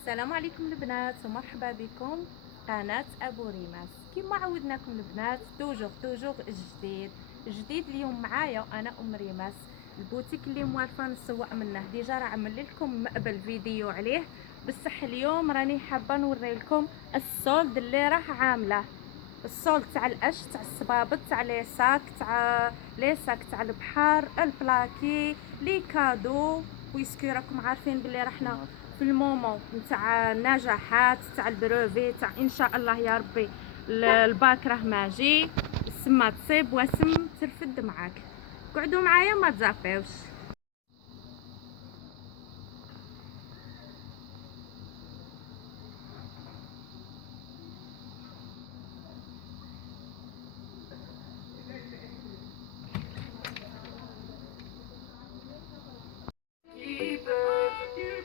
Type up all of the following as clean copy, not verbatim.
السلام عليكم البنات ومرحبا بكم قناة ابو ريماس. كما عودناكم البنات توجور جديد اليوم معايا انا ام ريماس. البوتيك اللي موالفه نسوق منه ديجا راه عمل لكم مقبل فيديو عليه، بصح اليوم راني حابه نوري لكم السولد اللي راه عامله. السولد تاع القش تاع الصبابط تاع لي ساك تاع البحر البلاكي لي كادو. بويسكو راكم عارفين بلي رحنا في المومون نتاع النجاحات تاع البروفي تاع ان شاء الله يا ربي الباك راه ماجي. السما تصيب واسم ترفد معاك. قعدوا معايا ما تزافيوش.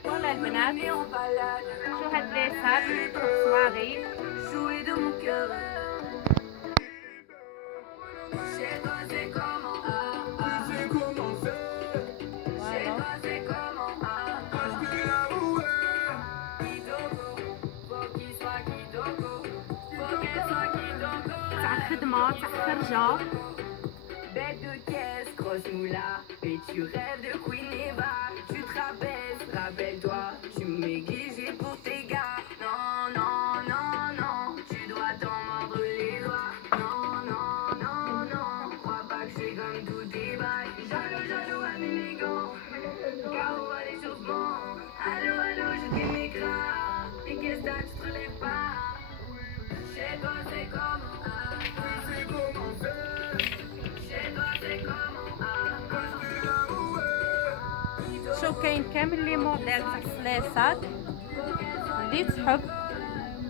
فوالا البنات شو هاد لي ساك صواغي. تاع خدمة تاع خرجة. Bête de caisse, grosse moula, et tu rêves de Queen Eva. Tu te rabaisses, rappelle-toi, tu m'aiguises pour tes gars. Non, non, non, non, tu dois t'en mordre les doigts. Non, non, non, non, crois pas que c'est comme tous tes bails. Jaloux, jaloux, à mes gants, KO à l'échauffement. Allô, allô, je dis mes gras, et qu'est-ce que tu te relèves pas? Chez toi, c'est comment, c'est comment faire. شو كاين كامل لي موديل تاع السليسات اللي تحب.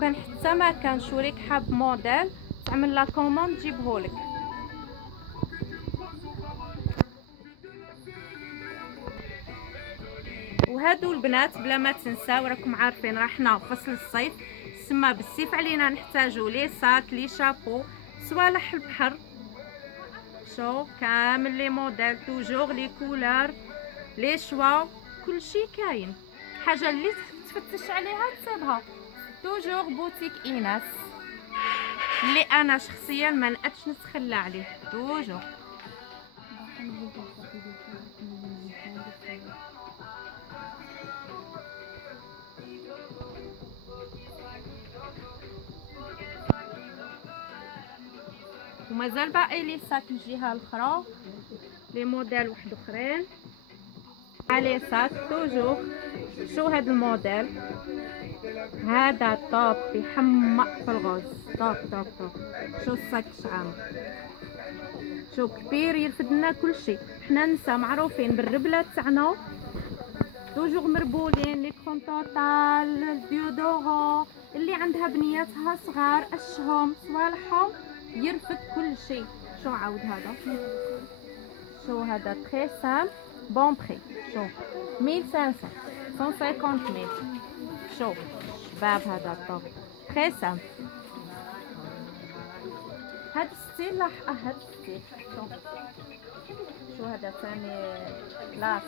كان حتى ما كان شوريك حاب موديل تعمل لا كوموند تجيبهولك. وهادو البنات بلا ما تنساو راكم عارفين راحنا فصل الصيف، سما بالسيف علينا نحتاجو لي ساك لي شابو صوالح البحر. شو كامل لي موديل توجور لي كولار لي شوا كلشي كاين. حاجه اللي تفتش عليها تصيبها. توجور بوتيك ايناس اللي انا شخصيا ما نقدش نتخلى عليه توجور. ومازال باقي لي ساك الجهه الاخرى لي موديل واحد اخرين على ساك توجور. شو هاد الموديل هذا طوب يحمق في الغوز. طوب طوب طوب. شو الساك شعام شو كبير يرفد لنا كلشي. حنا نسا معروفين بالربلات تاعنا توجور مربولين لي كونتوطال الديودورو اللي عندها بنياتها صغار اشهم صوالحهم يرفد كلشي. شو عاود هذا شو هذا تري سام بون بري. شو 1500 150 شو شباب هذا الطوب تري سام. هاد ستيل لاح هاد ستيل. شو هذا ثاني لاس.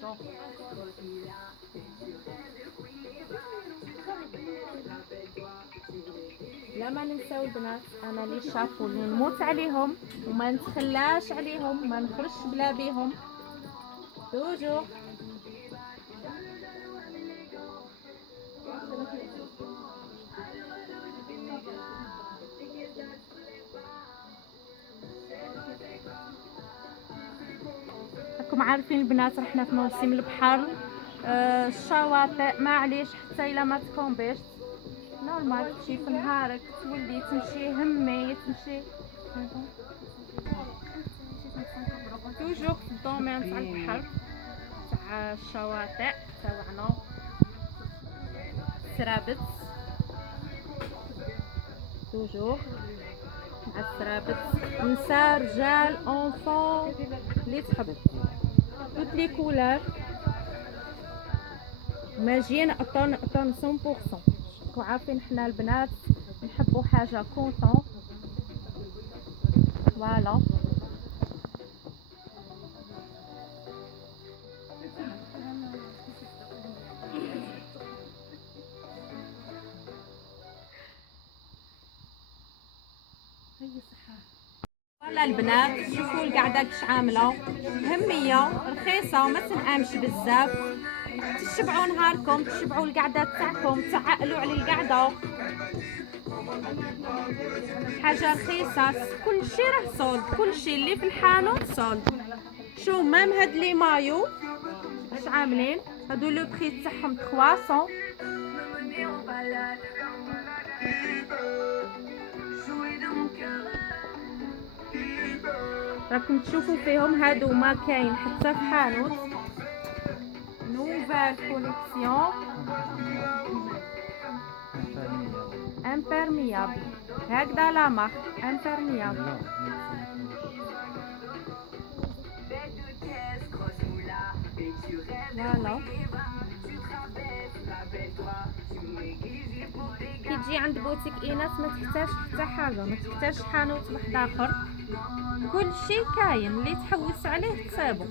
شو لا ما ننساو البنات انا لي شابو اللي نموت عليهم وما نتخلاش عليهم ما نخرجش بلا بيهم توجور. راكم عارفين البنات رحنا في موسم البحر. الشواطئ معليش حتى الا ما تكومبيش نورمال تمشي في نهارك تولي تمشي همي تمشي توجور في الدومين تاع البحر تاع الشواطئ تاعنا سرابت توجور مع السرابت نساء رجال انفون اللي تحب توت لي كولار ماجيين اطون 100%. راكم عارفين حنا البنات نحبوا حاجه كونطون. فوالا البنات شوفوا القعده كيش عامله هميه رخيصه وما تنقامش بزاف، تشبعوا نهاركم، تشبعوا القعده تاعكم، تعقلوا على القعده. حاجه رخيصه، كلشي راه صولد، كلشي اللي في الحانوت صولد. شوف مام هاد لي مايو اش عاملين، هادو لو بري تاعهم 300. راكم تشوفوا فيهم هادو ما كاين حتى في حانوت. نوفال كوليكسيون امبيرميابل، هكذا لا مارك امبيرميابل. فوالا كي تجي عند بوتيك ايناس ما تحتاج حتى حاجه، ما تحتاج حانوت واحد اخر، كلشي كاين اللي تحوس عليه تصيبو.